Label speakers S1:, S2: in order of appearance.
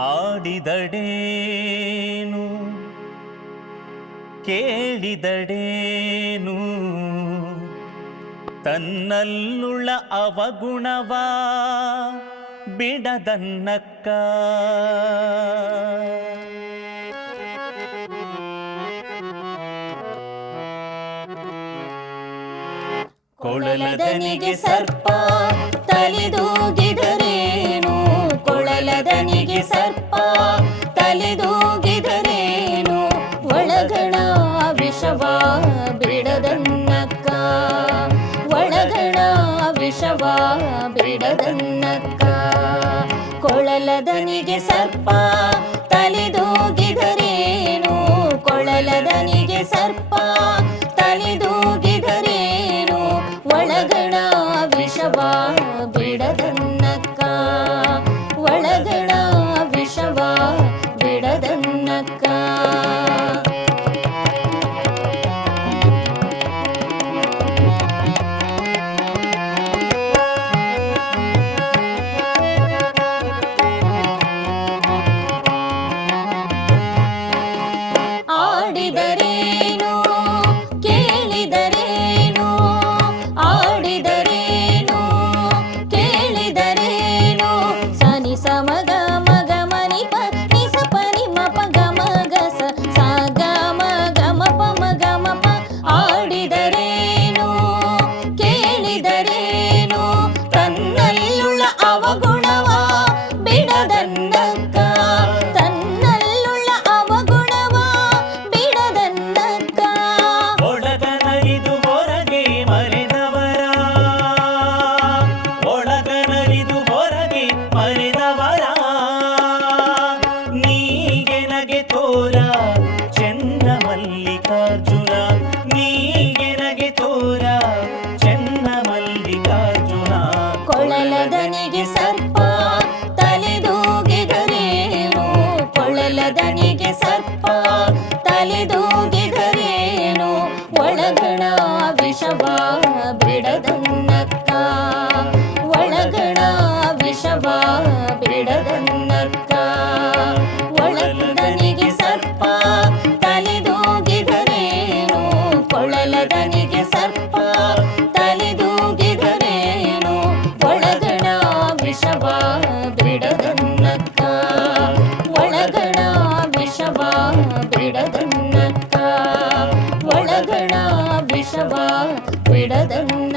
S1: ಆಡಿದಡೇನು? ಕೇಳಿದಡೇನು? ತನ್ನಲ್ಲುಳ್ಳ ಅವಗುಣವಾ ಬಿಡದನ್ನಕ್ಕ? ಕೊಳಲದನಿಗೆ ಸರ್ಪ
S2: ತಲಿದು ಬಾ ಬಿಡದನ್ನಕ್ಕ. ಒಳಗಣ ವಿಷವಾ ಬಿಡದನ್ನಕ್ಕ. ಕೊಳಲದನಿಗೆ ಸರ್ಪ
S1: ತೋರ. ಚೆನ್ನ ಮಲ್ಲಿಕಾರ್ಜುನ ನೀಗೆ ನಗೆ ತೋರ. ಚೆನ್ನ ಮಲ್ಲಿಕಾರ್ಜುನ
S2: ಕೊಳಲದನಿಗೆ ಸರ್ಪ ತಲೆದೂಗಿದರೇನು ಕೊಳಲದನಿಗೆ ಸರ್ಪ ತಲೆದೂ விடதன்ன